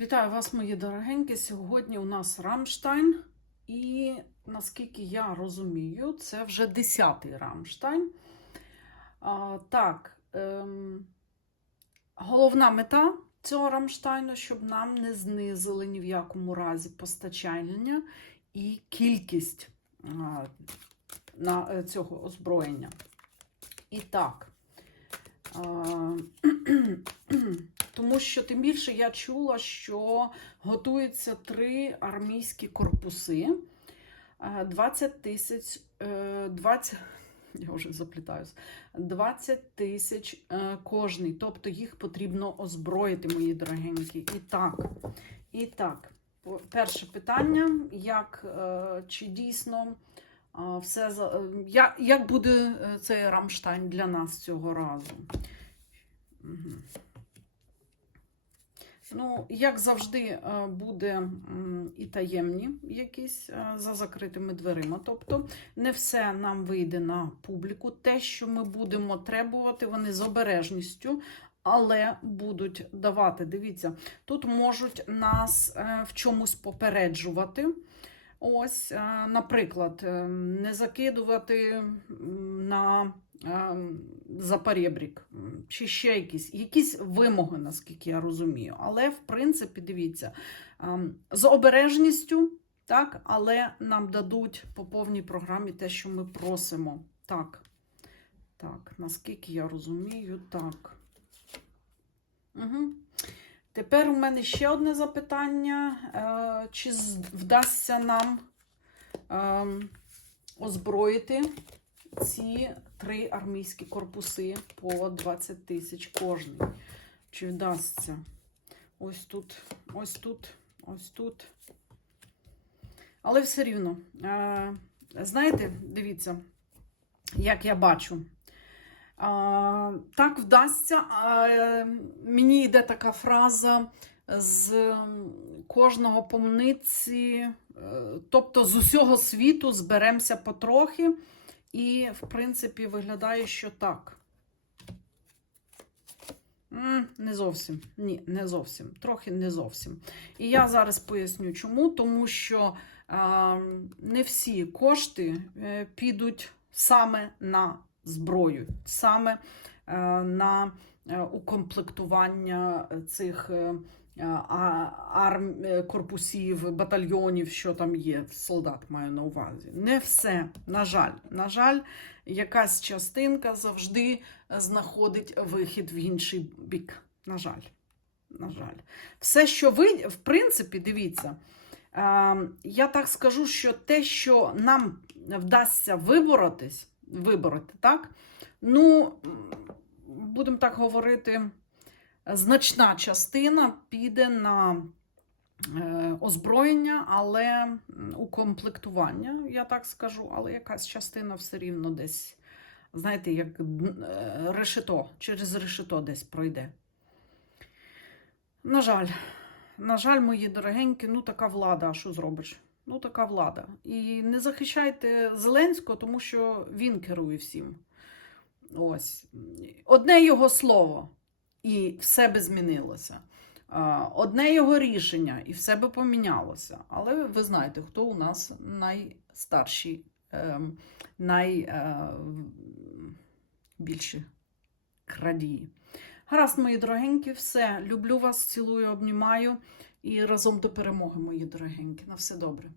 Вітаю вас, мої дорогенькі. Сьогодні у нас Рамштайн, і наскільки я розумію, це вже 10-й Рамштайн. А, так, ем, головна мета цього Рамштайну, щоб нам не знизили ні в якому разі постачання і кількість а, на, е, цього озброєння. І так. А, тому що тим більше я чула, що готуються три армійські корпуси. Е, 20 тисяч, е, 20, я вже заплітаюсь, 20 тисяч е, кожний. Тобто їх потрібно озброїти, мої дорогенькі. І так, і так, перше питання: як, е, чи дійсно е, все е, як, як буде е, цей Рамштайн для нас цього разу? Мгм. Ну, як завжди, е, буде і таємні якісь е, за закритими дверима. Тобто не все нам вийде на публіку. Те, що ми будемо требувати, вони з обережністю. Але будуть давати. Дивіться, тут можуть нас е, в чомусь попереджувати. Ось, наприклад, не закидувати на е, запорєбрік, м, чи ще якісь, якісь вимоги, наскільки я розумію. Але, в принципі, дивіться, ем, з обережністю, так, але нам дадуть по повній програмі те, що ми просимо. Так, так, наскільки я розумію, так. Угу. Тепер у мене ще одне запитання. Е, Чи вдасться нам ем, озброїти ці три армійські корпуси по 20 тисяч кожний? Чи вдасться? Ось тут, ось тут, ось тут. Але все рівно. Е, Знаєте, дивіться, як я бачу. Так вдасться. Е, мені йде така фраза з кожного помниці, е, тобто з усього світу зберемося потрохи, і, в принципі, виглядає, що так. Не зовсім. Ні, не зовсім. Трохи не зовсім. І я зараз поясню, чому. Тому що а, не всі кошти е, підуть саме на зброю, саме е, на е, укомплектування цих арм... е, корпусів, батальйонів, що там є, солдат маю на увазі. Не все, на жаль. На жаль, якась частинка завжди знаходить вихід в інший бік. На жаль. На жаль. Все, що ви, в принципі, дивіться, е, я так скажу, що те, що нам вдасться виборотись, вибороти, так? Ну, будемо так говорити, значна частина піде на е, озброєння, але укомплектування, я так скажу, але якась частина все рівно десь, знаєте, як е, решето, через решето десь пройде. На жаль, на жаль, мої дорогенькі, ну така влада, а що зробиш? Ну, така влада. І не захищайте Зеленського, тому що він керує всім. Ось. Одне його слово, і все би змінилося. Одне його рішення, і все би помінялося. Але ви знаєте, хто у нас найстарші, ем, найбільші крадії. Гаразд, мої дорогенькі, все. Люблю вас, цілую, обнімаю. І разом до перемоги, мої дорогенькі. На все добре.